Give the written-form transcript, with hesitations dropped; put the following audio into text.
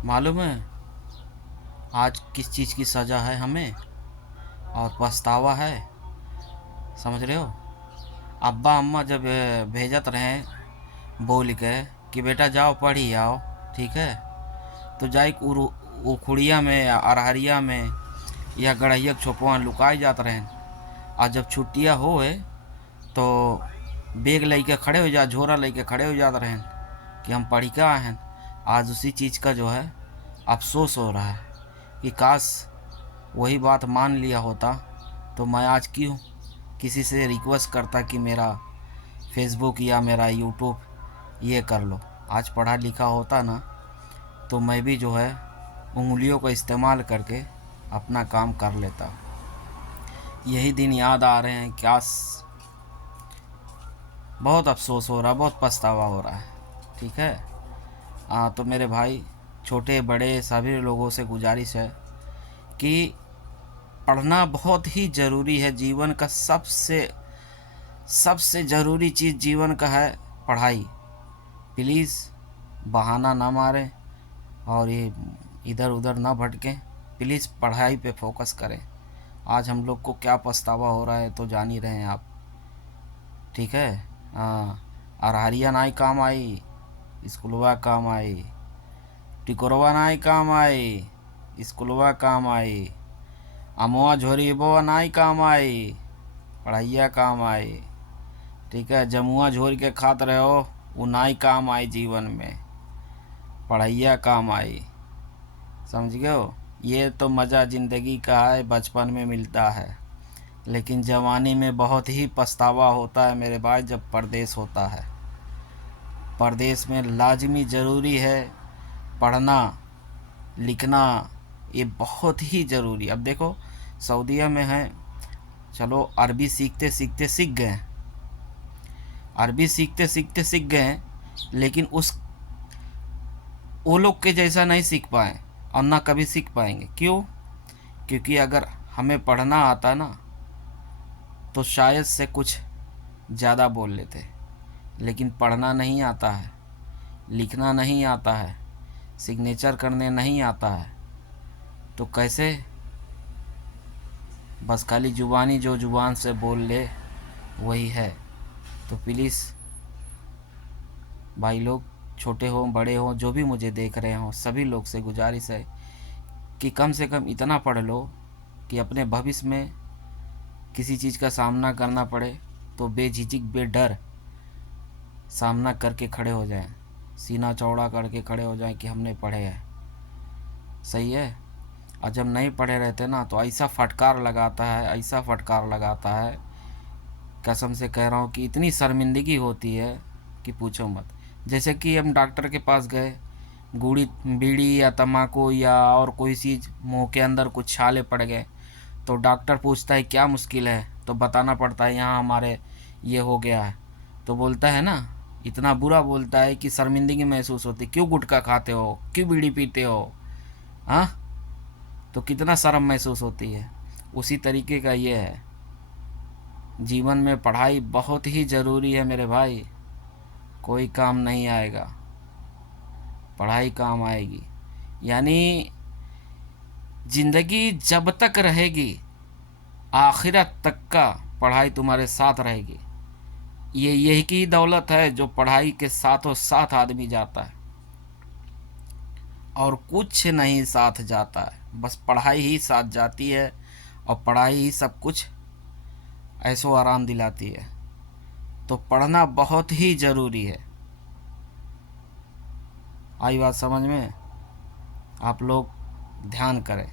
मालूम है आज किस चीज़ की सज़ा है हमें और पछतावा है? समझ रहे हो? अब्बा अम्मा जब भेजत रहे बोल के कि बेटा जाओ पढ़ ही आओ, ठीक है, तो जाई उखुड़िया में या अरहरिया में या गड़हिया छोपवा लुकाई जात रहें। और जब छुट्टियाँ होए तो बेग लेके खड़े हो जा, झोरा लेके खड़े हो जाते रहें कि हम पढ़ी के आए हैं। आज उसी चीज़ का जो है अफसोस हो रहा है कि काश वही बात मान लिया होता तो मैं आज क्यों किसी से रिक्वेस्ट करता कि मेरा फेसबुक या मेरा यूट्यूब ये कर लो। आज पढ़ा लिखा होता ना तो मैं भी जो है उंगलियों का इस्तेमाल करके अपना काम कर लेता। यही दिन याद आ रहे हैं, काश। बहुत अफसोस हो रहा है, बहुत पछतावा हो रहा है, ठीक है। तो मेरे भाई छोटे बड़े सभी लोगों से गुजारिश है कि पढ़ना बहुत ही ज़रूरी है। जीवन का सबसे सबसे ज़रूरी चीज़ जीवन का है पढ़ाई। प्लीज़ बहाना ना मारें और ये इधर उधर ना भटकें। प्लीज़ पढ़ाई पे फोकस करें। आज हम लोग को क्या पछतावा हो रहा है तो जान ही रहे हैं आप, ठीक है। हाँ, अरहरिया नाई काम आई, स्कूलवा काम आई, टिकोरवा नाई काम आई, स्कूलवा काम आई, अमुआ झोरीबो नाई काम आई, पढ़ैया काम आई, ठीक है। जमुआ झोर के खात रहे हो वो नाई काम आई, जीवन में पढ़ैया काम आई। समझ गए हो? ये तो मज़ा ज़िंदगी का है, बचपन में मिलता है, लेकिन जवानी में बहुत ही पछतावा होता है मेरे भाई जब परदेश होता है। परदेश में लाजमी ज़रूरी है पढ़ना लिखना, ये बहुत ही ज़रूरी। अब देखो सऊदीया में है, चलो अरबी सीखते सीखते सीख गए, अरबी सीखते सीखते सीख गए, लेकिन उस वो लोग के जैसा नहीं सीख पाए और ना कभी सीख पाएंगे। क्यों? क्योंकि अगर हमें पढ़ना आता ना तो शायद से कुछ ज़्यादा बोल लेते, लेकिन पढ़ना नहीं आता है, लिखना नहीं आता है, सिग्नेचर करने नहीं आता है, तो कैसे? बस खाली ज़ुबानी जो ज़ुबान से बोल ले वही है। तो प्लीज़ भाई लोग, छोटे हो बड़े हो जो भी मुझे देख रहे हो, सभी लोग से गुजारिश है कि कम से कम इतना पढ़ लो कि अपने भविष्य में किसी चीज़ का सामना करना पड़े तो बेझिझक बेडर सामना करके खड़े हो जाएं, सीना चौड़ा करके खड़े हो जाएं कि हमने पढ़े हैं। सही है। और जब नहीं पढ़े रहते ना तो ऐसा फटकार लगाता है, ऐसा फटकार लगाता है, कसम से कह रहा हूँ कि इतनी शर्मिंदगी होती है कि पूछो मत। जैसे कि हम डॉक्टर के पास गए, गुड़ी बीड़ी या तम्बाकू या और कोई चीज़ मुंह के अंदर कुछ छाले पड़ गए तो डॉक्टर पूछता है क्या मुश्किल है, तो बताना पड़ता है यहाँ हमारे ये हो गया है। तो बोलता है ना, इतना बुरा बोलता है कि शर्मिंदगी महसूस होती, क्यों गुटखा खाते हो, क्यों बीड़ी पीते हो, हाँ, तो कितना शर्म महसूस होती है। उसी तरीके का ये है, जीवन में पढ़ाई बहुत ही ज़रूरी है मेरे भाई। कोई काम नहीं आएगा, पढ़ाई काम आएगी। यानी ज़िंदगी जब तक रहेगी आखिरत तक का पढ़ाई तुम्हारे साथ रहेगी। ये यही की दौलत है जो पढ़ाई के साथों साथ आदमी जाता है और कुछ नहीं साथ जाता है, बस पढ़ाई ही साथ जाती है और पढ़ाई ही सब कुछ ऐसो आराम दिलाती है। तो पढ़ना बहुत ही ज़रूरी है। आई बात समझ में? आप लोग ध्यान करें।